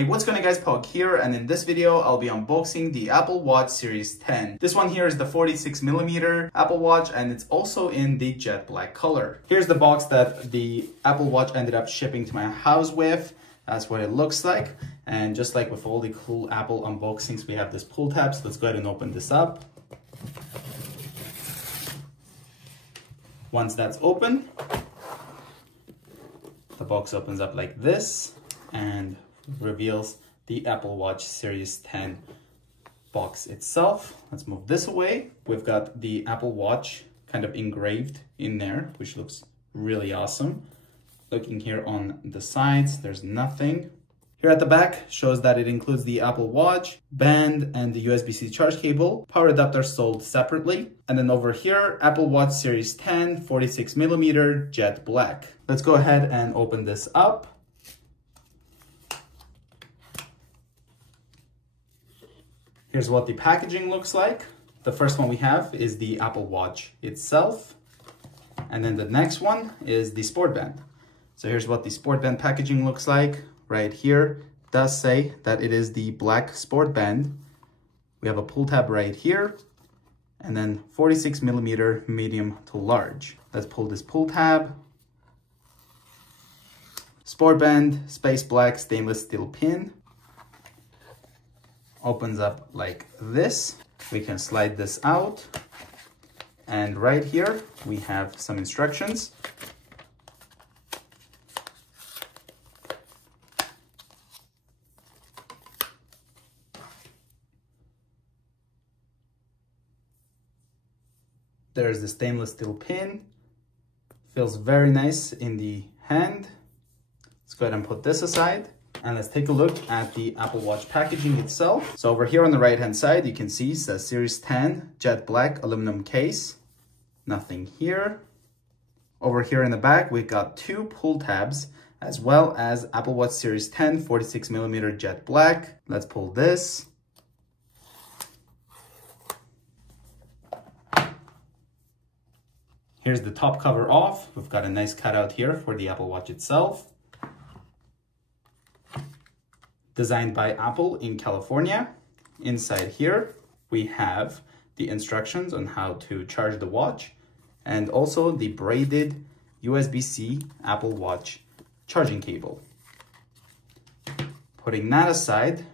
Hey, what's going on guys, Pog here, and in this video I'll be unboxing the Apple Watch Series 10. This one here is the 46mm Apple Watch, and it's also in the jet black color. Here's the box that the Apple Watch ended up shipping to my house with. That's what it looks like. And just like with all the cool Apple unboxings, we have this pull tab. So let's go ahead and open this up. Once that's open, the box opens up like this and reveals the Apple Watch Series 10 box itself. Let's move this away. We've got the Apple Watch kind of engraved in there, which looks really awesome. Looking here on the sides, there's nothing. Here at the back shows that it includes the Apple Watch, band, and the USB-C charge cable. Power adapter sold separately. And then over here, Apple Watch Series 10 46mm jet black. Let's go ahead and open this up. Here's what the packaging looks like. The first one we have is the Apple Watch itself. And then the next one is the Sport Band. So here's what the Sport Band packaging looks like. Right here it does say that it is the black Sport Band. We have a pull tab right here, and then 46mm medium to large. Let's pull this pull tab. Sport Band, space black stainless steel pin. Opens up like this. We can slide this out. And right here, we have some instructions. There's the stainless steel pin. Feels very nice in the hand. Let's go ahead and put this aside. And let's take a look at the Apple Watch packaging itself. So over here on the right hand side, you can see it says Series 10 jet black aluminum case. Nothing here. Over here in the back, we got two pull tabs, as well as Apple Watch Series 10 46mm jet black. Let's pull this. Here's the top cover off. We've got a nice cutout here for the Apple Watch itself. Designed by Apple in California. Inside here, we have the instructions on how to charge the watch and also the braided USB-C Apple Watch charging cable. Putting that aside,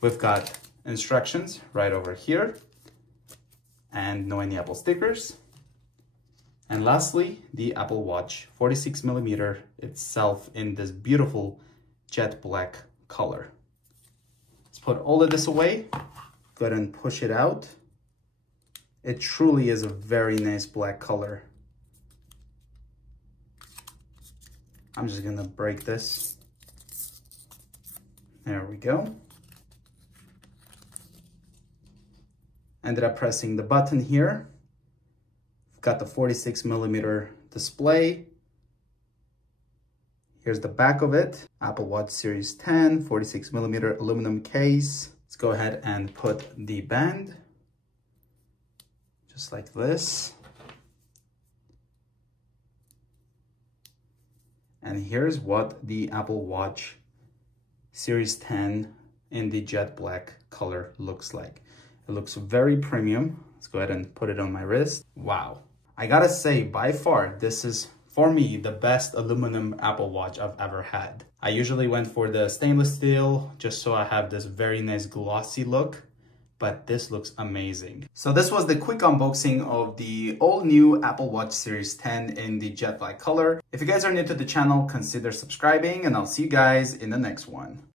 we've got instructions right over here and no any Apple stickers. And lastly, the Apple Watch 46mm itself in this beautiful jet black color. Let's put all of this away. Go ahead and push it out. It truly is a very nice black color. I'm just gonna break this. There we go. Ended up pressing the button here. Got the 46mm display. Here's the back of it. Apple Watch Series 10, 46mm aluminum case. Let's go ahead and put the band, just like this. And here's what the Apple Watch Series 10 in the jet black color looks like. It looks very premium. Let's go ahead and put it on my wrist. Wow. I gotta say, by far, this is, for me, the best aluminum Apple Watch I've ever had. I usually went for the stainless steel just so I have this very nice glossy look, but this looks amazing. So this was the quick unboxing of the all new Apple Watch Series 10 in the jet black color. If you guys are new to the channel, consider subscribing, and I'll see you guys in the next one.